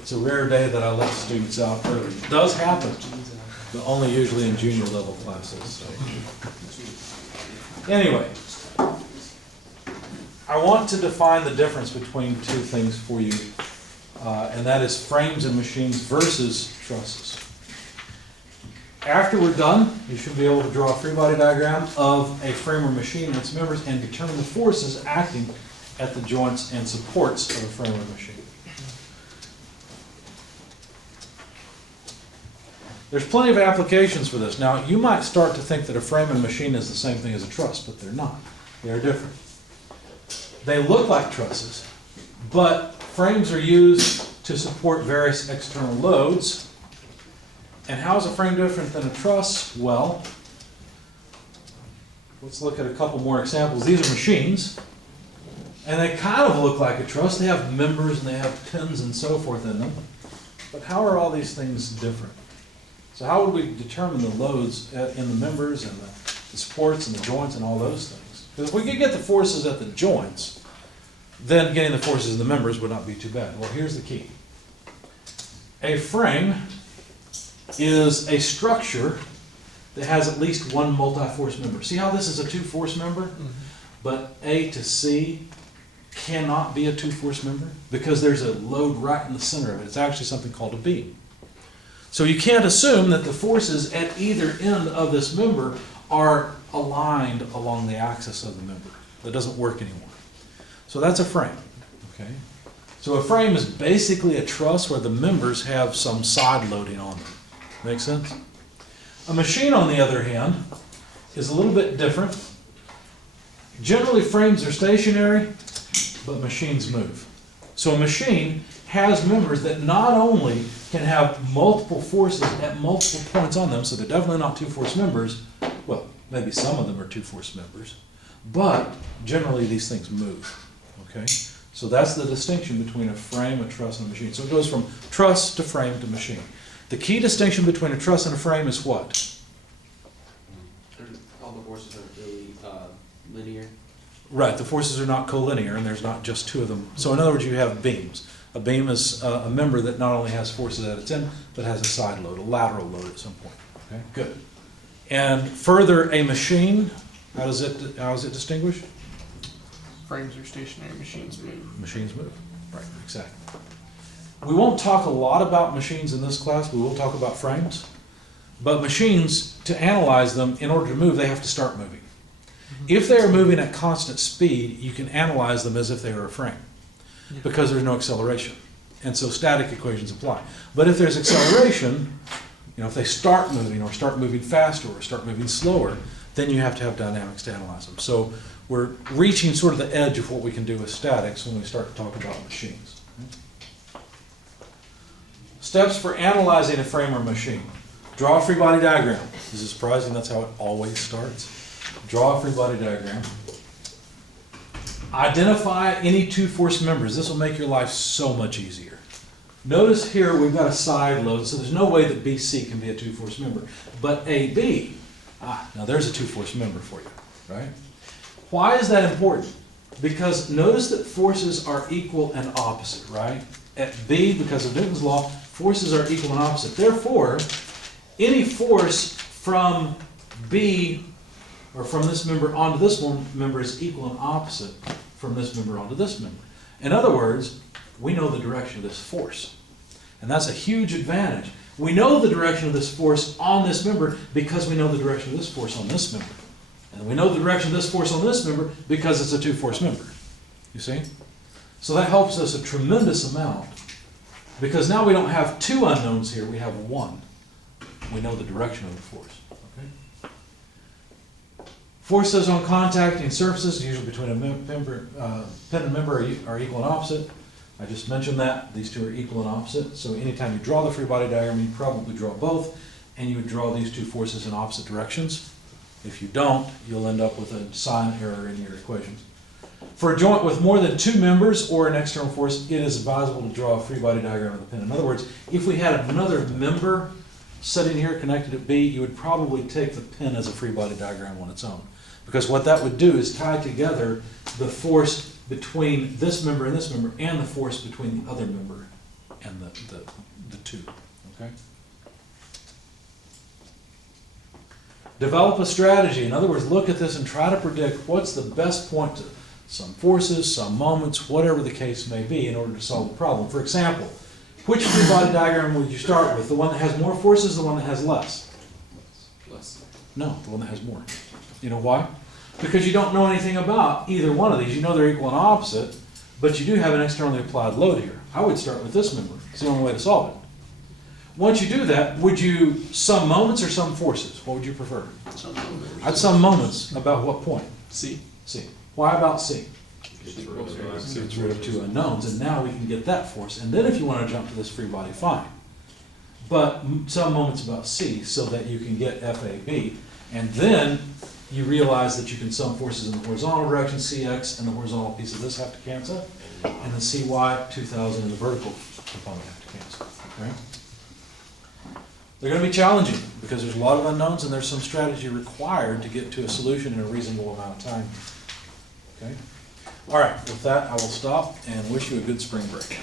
It's a rare day that I let students out early. It does happen, but only usually in junior level classes. So. Anyway, I want to define the difference between two things for you, and that is frames and machines versus trusses. After we're done, you should be able to draw a free body diagram of a frame or machine and its members and determine the forces acting at the joints and supports of a frame or machine. There's plenty of applications for this. Now, you might start to think that a frame and machine is the same thing as a truss, but they're not. They're different. They look like trusses, but frames are used to support various external loads. And how is a frame different than a truss? Well, let's look at a couple more examples. These are machines, and they kind of look like a truss. They have members and they have pins and so forth in them. But how are all these things different? So how would we determine the loads in the members and the supports and the joints and all those things? Because if we could get the forces at the joints, then getting the forces in the members would not be too bad. Well, here's the key. A frame is a structure that has at least one multi-force member. See how this is a two-force member? Mm-hmm. But A to C cannot be a two-force member because there's a load right in the center of it. It's actually something called a beam. So you can't assume that the forces at either end of this member are aligned along the axis of the member. That doesn't work anymore. So that's a frame. Okay. So a frame is basically a truss where the members have some side loading on them. Make sense? A machine, on the other hand, is a little bit different. Generally, frames are stationary, but machines move. So a machine has members that not only can have multiple forces at multiple points on them, so they're definitely not two-force members. Well, maybe some of them are two-force members, but generally these things move. Okay? So that's the distinction between a frame, a truss, and a machine. So it goes from truss to frame to machine. The key distinction between a truss and a frame is what? All the forces are really linear. Right, the forces are not collinear, and there's not just two of them. So in other words, you have beams. A beam is a member that not only has forces at its end, but has a side load, a lateral load at some point. Okay, good. And further, a machine, how is it distinguished? Frames are stationary, machines move. Machines move. Right, exactly. We won't talk a lot about machines in this class. We will talk about frames. But machines, to analyze them, in order to move, they have to start moving. If they are moving at constant speed, you can analyze them as if they were a frame because there's no acceleration. And so static equations apply. But if there's acceleration, if they start moving or start moving faster or start moving slower, then you have to have dynamics to analyze them. So we're reaching sort of the edge of what we can do with statics when we start to talk about machines. Steps for analyzing a frame or machine. Draw a free body diagram. Is it surprising that's how it always starts? Draw a free body diagram. Identify any two-force members. This will make your life so much easier. Notice here we've got a side load, so there's no way that BC can be a two-force member. But AB, now there's a two-force member for you, right? Why is that important? Because notice that forces are equal and opposite, right? At B, because of Newton's law, forces are equal and opposite. Therefore, any force from B or from this member onto this one member is equal and opposite from this member onto this member. In other words, we know the direction of this force. And that's a huge advantage. We know the direction of this force on this member because we know the direction of this force on this member. And we know the direction of this force on this member because it's a two-force member. You see? So that helps us a tremendous amount. Because now we don't have two unknowns here, we have one. We know the direction of the force. Okay? Forces on contacting surfaces, usually between a pin and member, are equal and opposite. I just mentioned that. These two are equal and opposite. So anytime you draw the free body diagram, you probably draw both, and you would draw these two forces in opposite directions. If you don't, you'll end up with a sign error in your equations. For a joint with more than two members or an external force, it is advisable to draw a free body diagram of the pin. In other words, if we had another member sitting here connected at B, you would probably take the pin as a free body diagram on its own. Because what that would do is tie together the force between this member and the force between the other member and the two, okay? Develop a strategy. In other words, look at this and try to predict what's the best point to some forces, some moments, whatever the case may be, in order to solve the problem. For example, which free body diagram would you start with? The one that has more forces, the one that has less? Less. No, the one that has more. You know why? Because you don't know anything about either one of these. You know they're equal and opposite, but you do have an externally applied load here. I would start with this member. It's the only way to solve it. Once you do that, would you sum moments or sum forces? What would you prefer? I'd sum moments about what point? C. C. Why about C? It's Gets rid of two unknowns, and now we can get that force. And then if you want to jump to this free body, fine. But some moments about C so that you can get FAB, and then you realize that you can sum forces in the horizontal direction, CX, and the horizontal piece of this have to cancel, and the CY 2000 and the vertical component have to cancel. Okay? They're going to be challenging because there's a lot of unknowns and there's some strategy required to get to a solution in a reasonable amount of time. Okay? All right, with that, I will stop and wish you a good spring break.